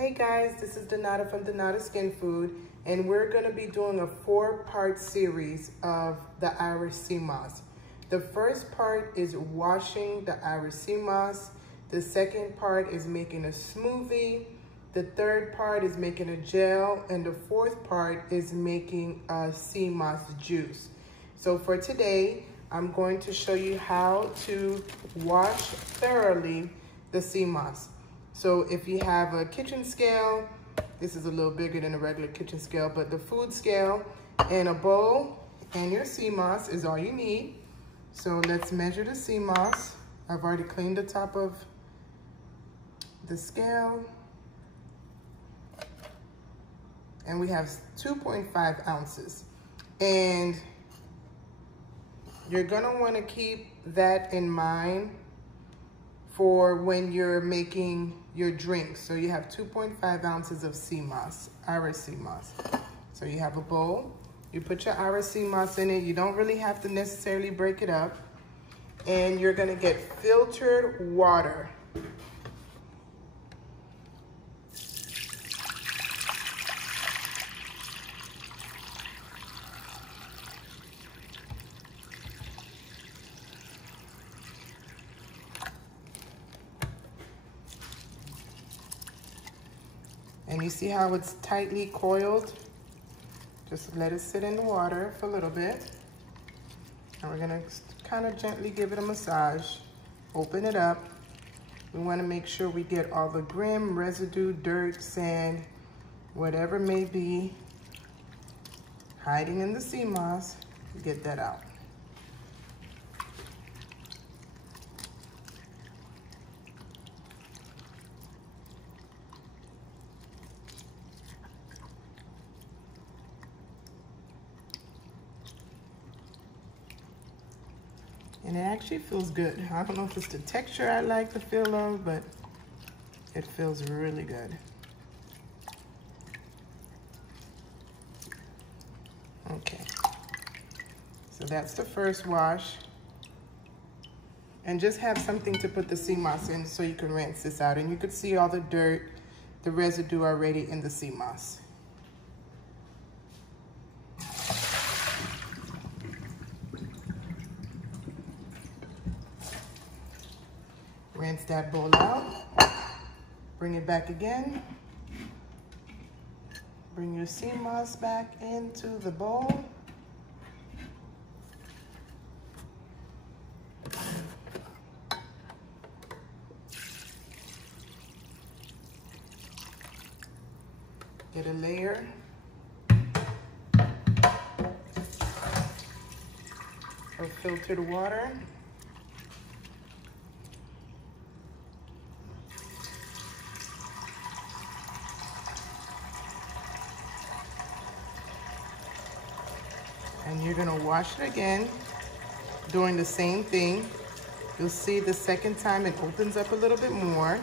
Hey guys, this is Donata from Donata Skinfood, and we're going to be doing a 4-part series of the Irish sea moss. The first part is washing the Irish sea moss. The second part is making a smoothie. The third part is making a gel, and the fourth part is making a sea moss juice. So for today, I'm going to show you how to wash thoroughly the sea moss. So if you have a kitchen scale, this is a little bigger than a regular kitchen scale, but the food scale and a bowl and your sea moss is all you need. So let's measure the sea moss. I've already cleaned the top of the scale. And we have 2.5 ounces. And you're gonna wanna keep that in mind for when you're making your drink. So you have 2.5 ounces of sea moss, Irish sea moss. So you have a bowl, you put your Irish sea moss in it. You don't really have to necessarily break it up. And you're gonna get filtered water. And you see how it's tightly coiled? Just let it sit in the water for a little bit. And we're gonna kind of gently give it a massage. Open it up. We wanna make sure we get all the grim, residue, dirt, sand, whatever may be hiding in the sea moss, get that out. And it actually feels good. I don't know if it's the texture I like the feel of, but it feels really good. Okay, so that's the first wash. And just have something to put the sea moss in so you can rinse this out. And you can see all the dirt, the residue already in the sea moss. Rinse that bowl out, bring it back again. Bring your sea moss back into the bowl. Get a layer. Of filtered water. And you're gonna wash it again, doing the same thing. You'll see the second time it opens up a little bit more.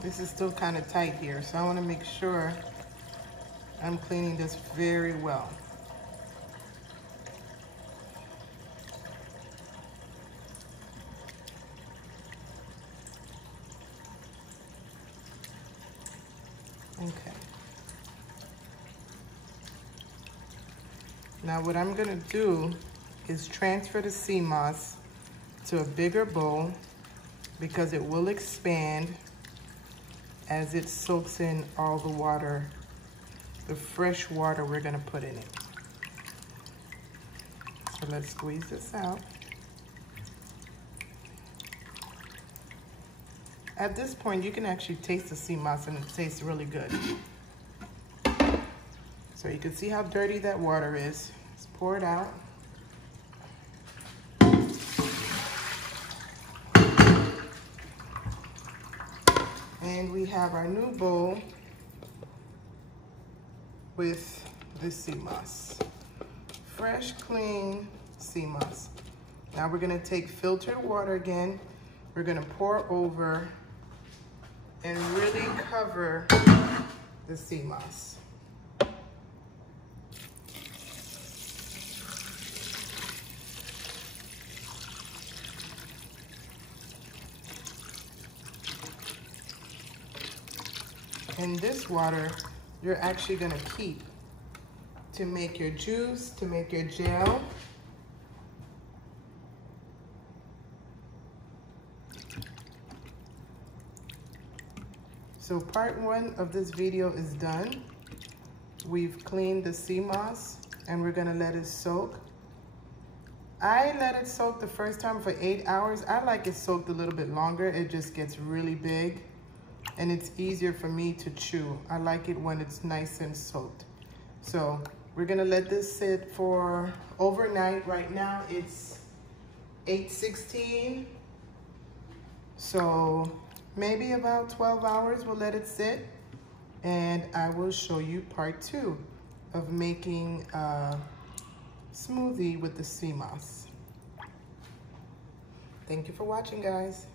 This is still kind of tight here, so I want to make sure I'm cleaning this very well. Okay. Now what I'm gonna do is transfer the sea moss to a bigger bowl because it will expand as it soaks in all the water, the fresh water we're gonna put in it. So let's squeeze this out. At this point, you can actually taste the sea moss and it tastes really good. So you can see how dirty that water is. Let's pour it out. And we have our new bowl with the sea moss. Fresh, clean sea moss. Now we're gonna take filtered water again. We're gonna pour over and really cover the sea moss. And this water, you're actually gonna keep to make your juice, to make your gel. So part 1 of this video is done. We've cleaned the sea moss and we're gonna let it soak. I let it soak the first time for 8 hours. I like it soaked a little bit longer. It just gets really big and it's easier for me to chew. I like it when it's nice and soaked. So we're gonna let this sit for overnight. Right now it's 8:16. So maybe about 12 hours we'll let it sit, and I will show you part 2 of making a smoothie with the sea moss. Thank you for watching, guys.